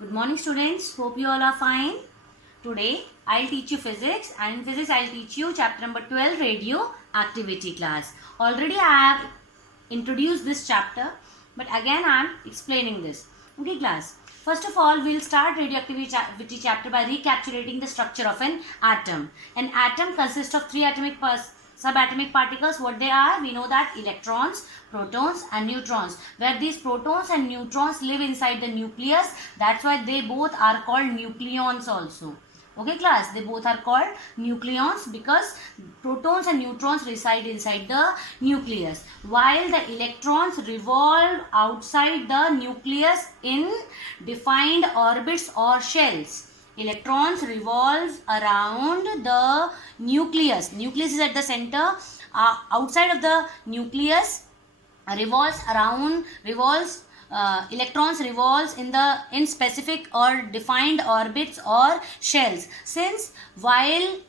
Good morning students, hope you all are fine. Today I'll teach you physics, and in physics I'll teach you chapter number 12, radioactivity class. Already I have introduced this chapter, but again I am explaining this. Okay class, first of all we'll start radioactivity chapter by recapitulating the structure of an atom. An atom consists of three subatomic particles. What they are? We know that electrons, protons and neutrons. Where these protons and neutrons live inside the nucleus, that's why they both are called nucleons also. Okay class, they both are called nucleons because protons and neutrons reside inside the nucleus, while the electrons revolve outside the nucleus in defined orbits or shells. Electrons revolve around the nucleus. Nucleus is at the center. Outside of the nucleus electrons revolves in specific or defined orbits or shells. Since while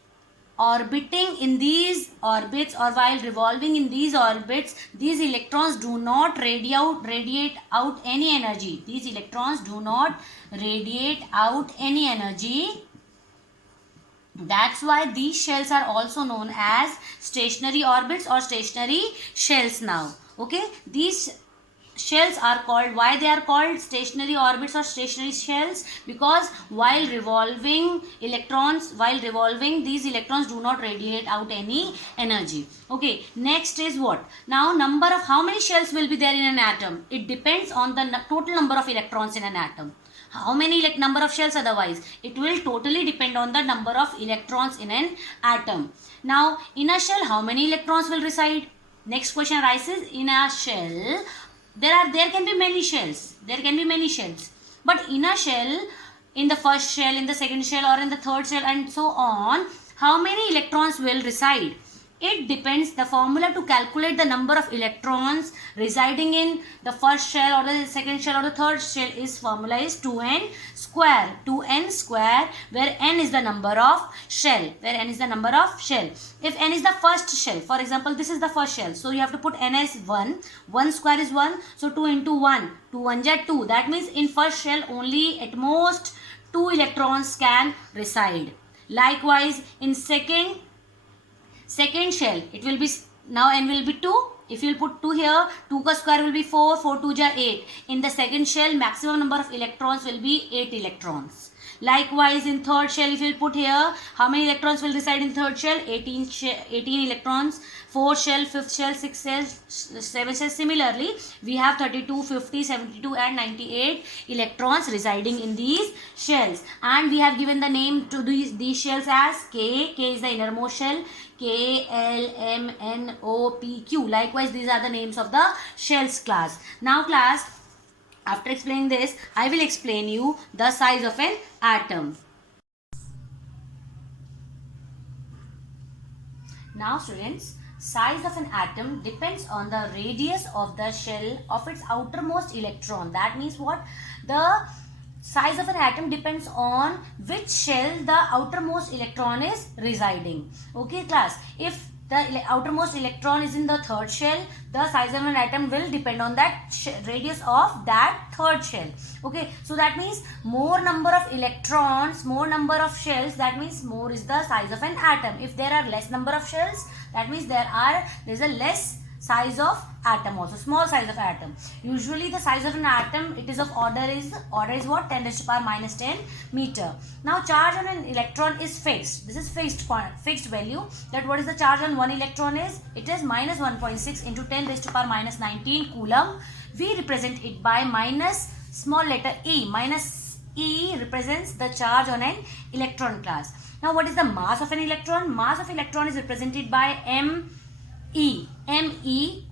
orbiting in these orbits or while revolving in these orbits, these electrons do not radiate out any energy. These electrons do not radiate out any energy. That's why these shells are also known as stationary orbits or stationary shells now. Okay, these shells are called, why they are called stationary orbits or stationary shells? Because while revolving these electrons do not radiate out any energy. Okay, next is what? Now number of how many shells will be there in an atom? It depends on the total number of electrons in an atom. How many number of shells otherwise? It will totally depend on the number of electrons in an atom. Now in a shell, how many electrons will reside? Next question arises. In a shell, there can be many shells. But in a shell, in the first shell, in the second shell, or in the third shell, and so on, how many electrons will reside? It depends. The formula to calculate the number of electrons residing in the first shell or the second shell or the third shell is 2n square. 2n square, where n is the number of shell. If n is the first shell, for example, this is the first shell. So you have to put n as 1. 1 square is 1. So 2 into 1. 2 1 is 2. That means in first shell only at most 2 electrons can reside. Likewise, in second shell, it will be, now n will be 2. If you will put 2 here, 2 ka square will be 4, 4 2 ja 8. In the second shell, maximum number of electrons will be 8 electrons. Likewise, in third shell, if you will put here, how many electrons will reside in third shell? 18 electrons. 4 shell, 5th shell, 6 shells, 7 shells. Similarly, we have 32, 50, 72 and 98 electrons residing in these shells. And we have given the name to these shells as K. K is the innermost shell. K, L, M, N, O, P, Q. Likewise, these are the names of the shells class. Now class, after explaining this, I will explain you the size of an atom. Now students, size of an atom depends on the radius of the shell of its outermost electron. That means what? The size of an atom depends on which shell the outermost electron is residing. Okay class, if the outermost electron is in the third shell, the size of an atom will depend on that radius of that third shell. Okay, so that means more number of electrons, more number of shells, that means more is the size of an atom. If there are less number of shells, that means there is a less size of atom also, small size of atom. Usually the size of an atom, it is of order is what? 10 raised to power minus 10 meter. Now charge on an electron is fixed. This is fixed value. That what is the charge on one electron is? It is minus 1.6 into 10 raised to power minus 19 coulomb. We represent it by minus small letter e. Minus e represents the charge on an electron class. Now what is the mass of an electron? Mass of electron is represented by ME,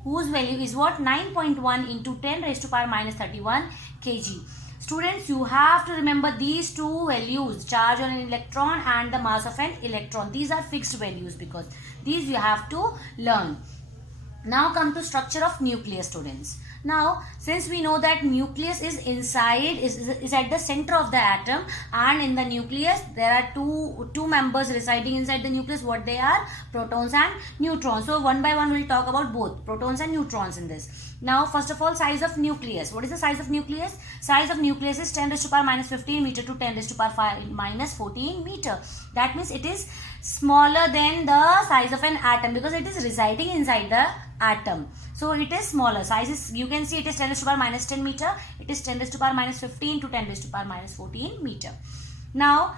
whose value is what? 9.1 into 10 raised to power minus 31 kg. Students, you have to remember these two values, charge on an electron and the mass of an electron. These are fixed values because these you have to learn. Now come to structure of nucleus, students. Now, since we know that nucleus is inside, is at the center of the atom, and in the nucleus there are two members residing inside the nucleus. What they are? Protons and neutrons. So one by one we'll talk about both protons and neutrons in this. Now, first of all, size of nucleus. What is the size of nucleus? Size of nucleus is 10 raised to power minus 15 meter to 10 raised to power minus 14 meter. That means it is smaller than the size of an atom because it is residing inside the atom. So it is smaller. Size is, you can see it is 10 raised to power minus 10 meter. It is 10 raised to power minus 15 to 10 raised to power minus 14 meter. Now,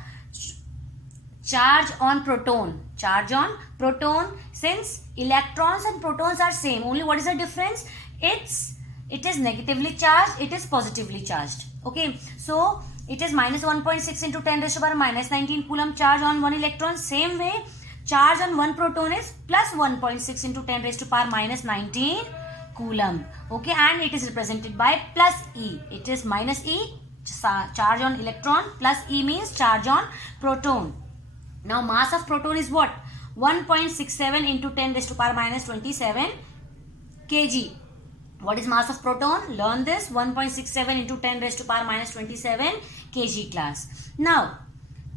charge on proton. Charge on proton. Since electrons and protons are same, only what is the difference? It is negatively charged, it is positively charged. Okay, so it is minus 1.6 into 10 raised to power minus 19 coulomb charge on one electron. Same way, charge on one proton is plus 1.6 into 10 raised to power minus 19 coulomb. Okay, and it is represented by plus E. It is minus E, charge on electron, plus E means charge on proton. Now, mass of proton is what? 1.67 into 10 raised to power minus 27 kg. What is mass of proton? Learn this. 1.67 into 10 raised to power minus 27 kg class. Now,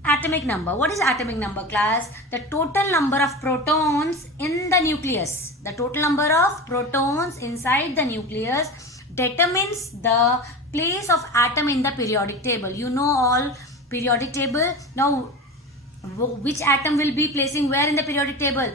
atomic number. What is atomic number class? The total number of protons in the nucleus. The total number of protons inside the nucleus determines the place of atom in the periodic table. You know all periodic table. Now, which atom will be placing where in the periodic table?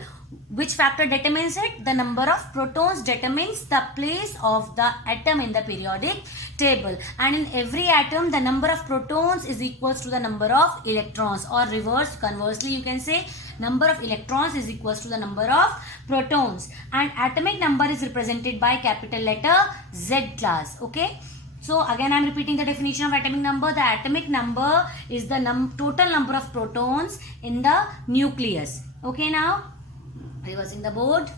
Which factor determines it? The number of protons determines the place of the atom in the periodic table. And in every atom, the number of protons is equals to the number of electrons, or reverse, conversely you can say number of electrons is equals to the number of protons. And atomic number is represented by capital letter Z class. Okay. So again I am repeating the definition of atomic number. The atomic number is the total number of protons in the nucleus. Okay, now reversing the board.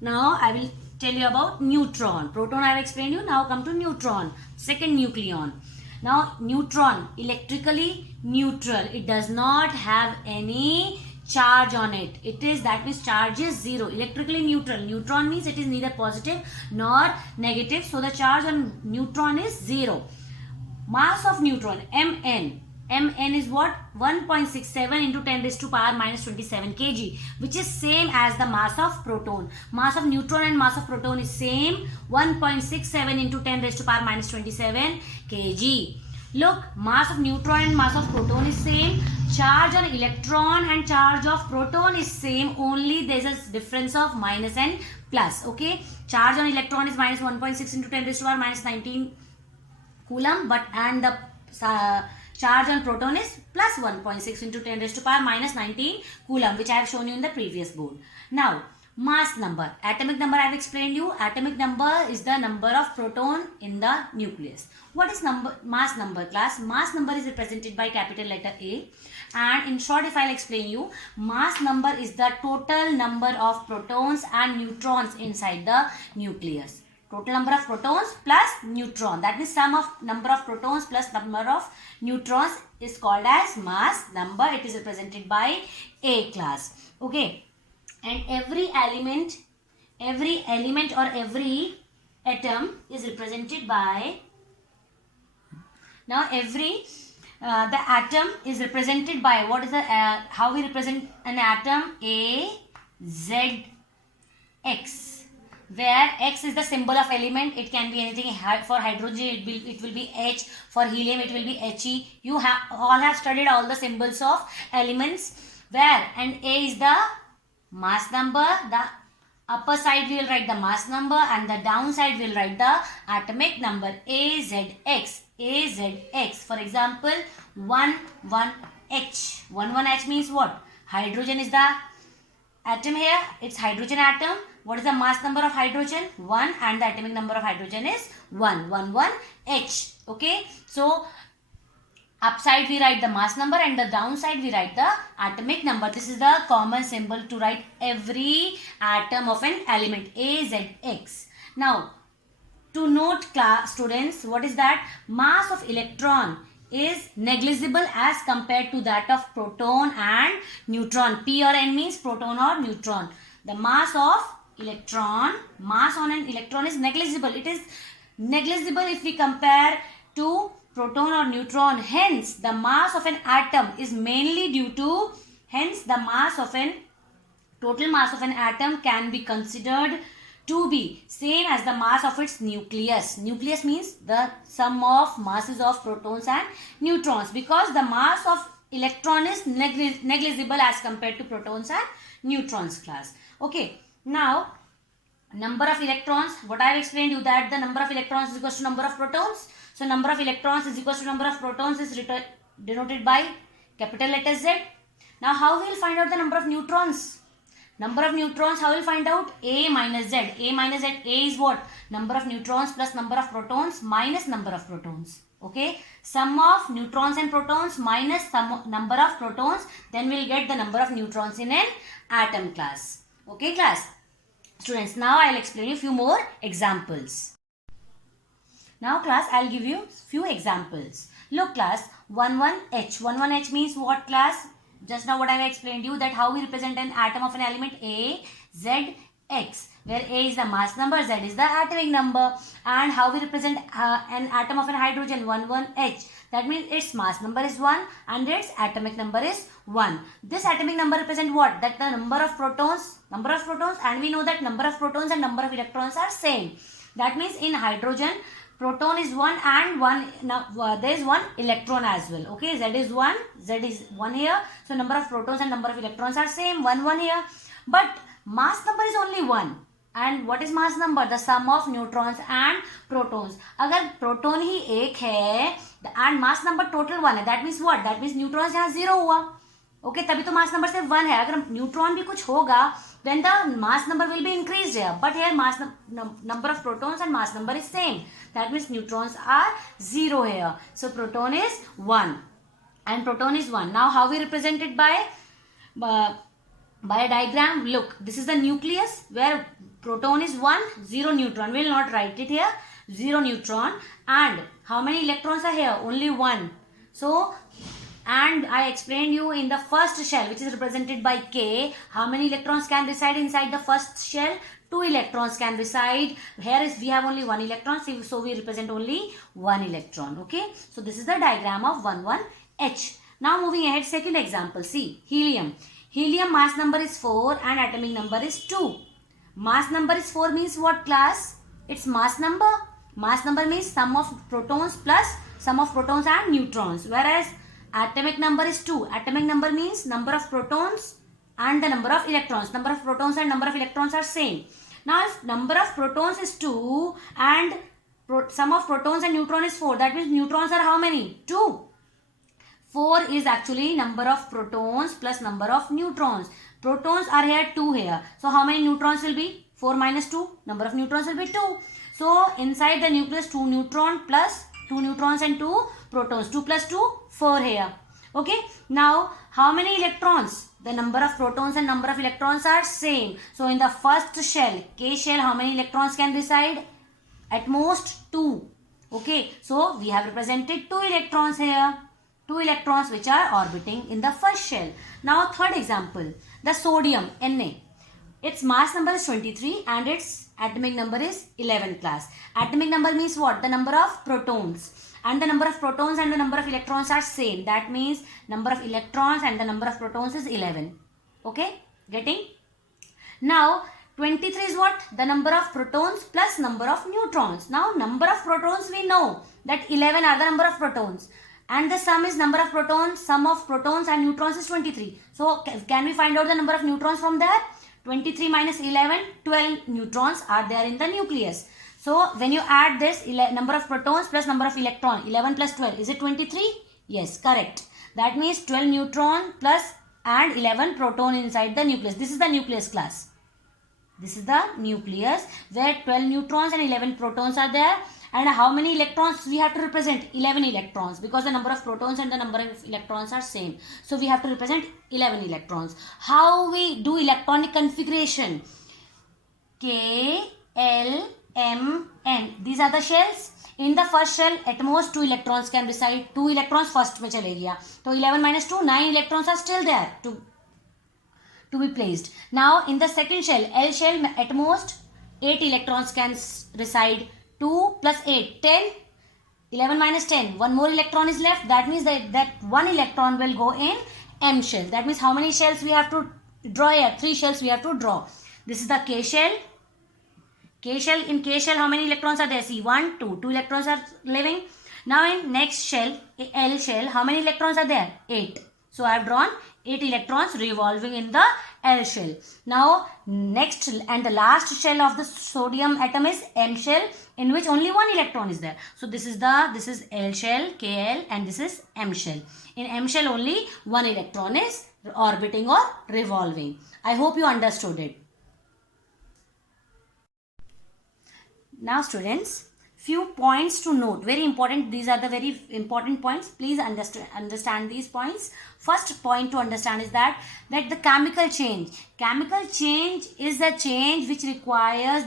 Now I will tell you about neutron. Proton I have explained you. Now come to neutron, second nucleon. Now neutron, electrically neutral. It does not have any charge on it. It is, that means charge is zero. Electrically neutral. Neutron means it is neither positive nor negative. So the charge on neutron is zero. Mass of neutron, Mn. Mn is what? 1.67 into 10 raised to power minus 27 kg, which is same as the mass of proton. Mass of neutron and mass of proton is same, 1.67 into 10 raised to power minus 27 kg. Look, mass of neutron and mass of proton is same. Charge on electron and charge of proton is same, only there is a difference of minus and plus. Okay, charge on electron is minus 1.6 into 10 raised to power minus 19 coulomb, but and the charge on proton is plus 1.6 into 10 raised to power minus 19 coulomb, which I have shown you in the previous board. Now, mass number. Atomic number I have explained you. Atomic number is the number of proton in the nucleus. What is mass number class? Mass number is represented by capital letter A. And in short, if I will explain you, mass number is the total number of protons and neutrons inside the nucleus. Total number of protons plus neutron. That means sum of number of protons plus number of neutrons is called as mass number. It is represented by A class. Okay. And every element or every atom is represented by, now the atom is represented by, what is the, how we represent an atom? A, Z, X, where X is the symbol of element. It can be anything. For hydrogen it will be H, for helium it will be He. You all have studied all the symbols of elements, where, and A is the mass number. The upper side we will write the mass number and the down side we will write the atomic number. AZX. AZX. For example, 11H. 11H means what? Hydrogen is the atom here. It's hydrogen atom. What is the mass number of hydrogen? 1, and the atomic number of hydrogen is 1. 11H. Okay. So upside we write the mass number and the downside we write the atomic number. This is the common symbol to write every atom of an element. AZX. Now, to note students, what is that? Mass of electron is negligible as compared to that of proton and neutron. P or N means proton or neutron. The mass of electron, mass on an electron is negligible. It is negligible if we compare to proton or neutron. Hence, the mass of an atom is mainly due to, hence the mass of an, total mass of an atom can be considered to be same as the mass of its nucleus. Nucleus means the sum of masses of protons and neutrons, because the mass of electron is negligible as compared to protons and neutrons class. Okay, now number of electrons, what I have explained you that the number of electrons is equals to number of protons. So number of electrons is equals to number of protons is denoted by capital letter Z. Now how we will find out the number of neutrons? Number of neutrons, how we will find out? A minus Z. A minus Z. A is what? Number of neutrons plus number of protons minus number of protons. Okay. Sum of neutrons and protons minus number of protons. Then we will get the number of neutrons in an atom class. Okay class. Students, now I will explain you few more examples. Now class, I will give you few examples. Look class, 11H. 11H means what class? Just now what I have explained you that how we represent an atom of an element A, Z, X, where A is the mass number, Z is the atomic number, and how we represent an atom of an hydrogen, 11H. That means its mass number is 1 and its atomic number is 1. This atomic number represent what? That the number of protons, and we know that number of protons and number of electrons are same. That means in hydrogen, proton is 1 and there is 1 electron as well. Okay, Z is 1 here. So number of protons and number of electrons are same, 1 here. But mass number is only 1. And what is mass number? The sum of neutrons and protons. अगर proton ही एक है and mass number total 1 है, that means what? That means neutrons यहाँ 0 हुआ. Okay, तभी तो mass number सिर्फ 1 है. अगर neutron भी कुछ होगा, then the mass number will be increased here. But here mass number of protons and mass number is same. That means neutrons are 0 here. So proton is 1 and proton is 1. Now how we represent it by a diagram? Look, this is the nucleus where proton is 1, 0 neutron. We will not write it here. 0 neutron. And how many electrons are here? Only 1. So, and I explained you in the first shell, which is represented by K, how many electrons can reside inside the first shell? 2 electrons can reside. Here is we have only 1 electron, so we represent only 1 electron. Okay, so this is the diagram of 11H. Now moving ahead, second example. See, helium. Helium mass number is 4 and atomic number is 2. Mass number is 4 means what class? It's mass number. Mass number means sum of protons plus sum of protons and neutrons. Whereas atomic number is 2. Atomic number means number of protons and the number of electrons. Number of protons and number of electrons are same. Now if number of protons is 2 and sum of protons and neutron is 4, that means neutrons are how many? 2. 4 is actually number of protons plus number of neutrons. Protons are here 2 here. So how many neutrons will be? 4 minus 2. Number of neutrons will be 2. So inside the nucleus 2 neutron plus 2 neutrons and 2 protons. 2 plus 2, 4 here. Okay. Now how many electrons? The number of protons and number of electrons are same. So in the first shell, K shell, how many electrons can reside? At most 2. Okay. So we have represented 2 electrons here. 2 electrons which are orbiting in the first shell. Now third example, the sodium, Na. Its mass number is 23 and its atomic number is 11 class. Atomic number means what? The number of protons. And the number of protons and the number of electrons are same. That means number of electrons and the number of protons is 11. Okay? Getting? Now 23 is what? The number of protons plus number of neutrons. Now number of protons we know that 11 are the number of protons. And the sum is number of protons, sum of protons and neutrons is 23. So can we find out the number of neutrons from there? 23 minus 11, 12 neutrons are there in the nucleus. So when you add this number of protons plus number of electron, 11 plus 12, is it 23? Yes, correct. That means 12 neutron plus and 11 proton inside the nucleus. This is the nucleus class. This is the nucleus where 12 neutrons and 11 protons are there. And how many electrons we have to represent? 11 electrons, because the number of protons and the number of electrons are same. So we have to represent 11 electrons. How we do electronic configuration? K, L, M, N. These are the shells. In the first shell, at most 2 electrons can reside. 2 electrons first में चले गया. So 11 minus 2, 9 electrons are still there. 2 to be placed. Now in the second shell, L shell, at most 8 electrons can reside. 2 plus 8, 10. 11 minus 10, one more electron is left. That means that one electron will go in M shell. That means how many shells we have to draw here? 3 shells we have to draw. This is the K shell. K shell, in K shell how many electrons are there? See, 1, 2. 2 electrons are living. Now in next shell, L shell, how many electrons are there? 8. So I have drawn 8 electrons revolving in the L shell. Now next and the last shell of the sodium atom is M shell, in which only one electron is there. So this is L shell, Kl, and this is M shell. In M shell only one electron is orbiting or revolving. I hope you understood it. Now students, few points to note, very important. These are the very important points. Please understand these points. First point to understand is that the chemical change is the change which requires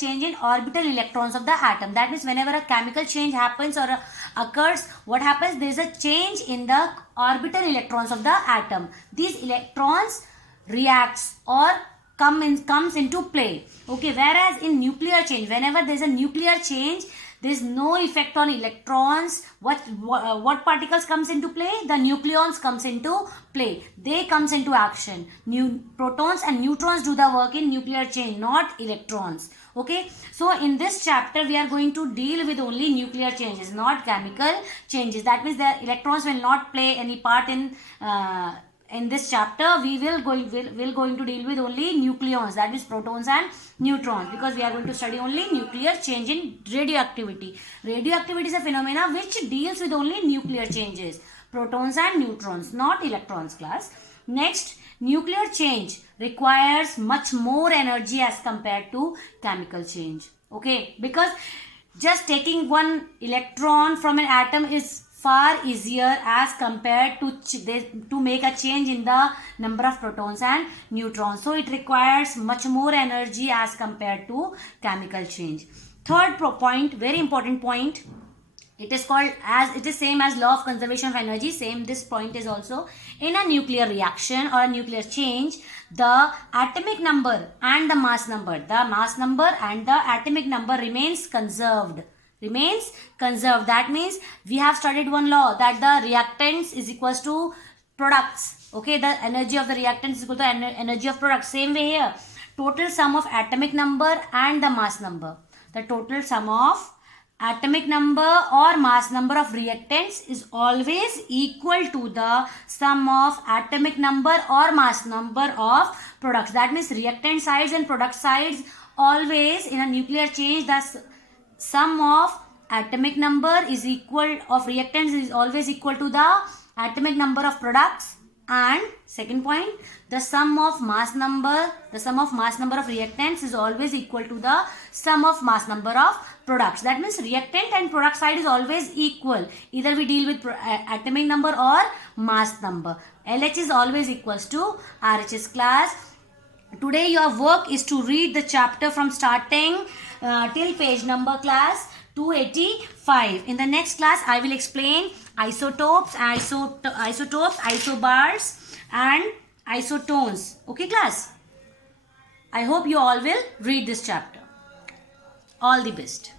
change in orbital electrons of the atom. That means whenever a chemical change happens or occurs, what happens? There is a change in the orbital electrons of the atom. These electrons reacts or comes into play. Okay, whereas in nuclear change, whenever there is a nuclear change, there is no effect on electrons. What particles comes into play? The nucleons comes into play. They comes into action. Protons and neutrons do the work in nuclear change, not electrons. Okay, so in this chapter we are going to deal with only nuclear changes, not chemical changes. That means the electrons will not play any part in this chapter. We will going to deal with only nucleons, that is protons and neutrons, because we are going to study only nuclear change in radioactivity. Radioactivity is a phenomena which deals with only nuclear changes, protons and neutrons, not electrons class. Next, nuclear change requires much more energy as compared to chemical change. Okay, because just taking one electron from an atom is far easier as compared to make a change in the number of protons and neutrons. So it requires much more energy as compared to chemical change. Third point, very important point, it is called as, it is same as law of conservation of energy. Same this point is also in a nuclear reaction or a nuclear change. The atomic number and the mass number and the atomic number remains conserved. That means we have studied one law, that the reactants is equals to products. Okay, the energy of the reactants is equal to energy of products. Same way here, total sum of atomic number and the mass number. The total sum of atomic number or mass number of reactants is always equal to the sum of atomic number or mass number of products. That means reactant sides and product sides always in a nuclear change, the sum of atomic number is equal of reactants is always equal to the atomic number of products. And second point, the sum of mass number of reactants is always equal to the sum of mass number of products. That means reactant and product side is always equal. Either we deal with atomic number or mass number. LH is always equals to RHS class. Today your work is to read the chapter from starting till page number class 285. In the next class I will explain isotopes, isobars and isotones. Okay class? I hope you all will read this chapter. All the best.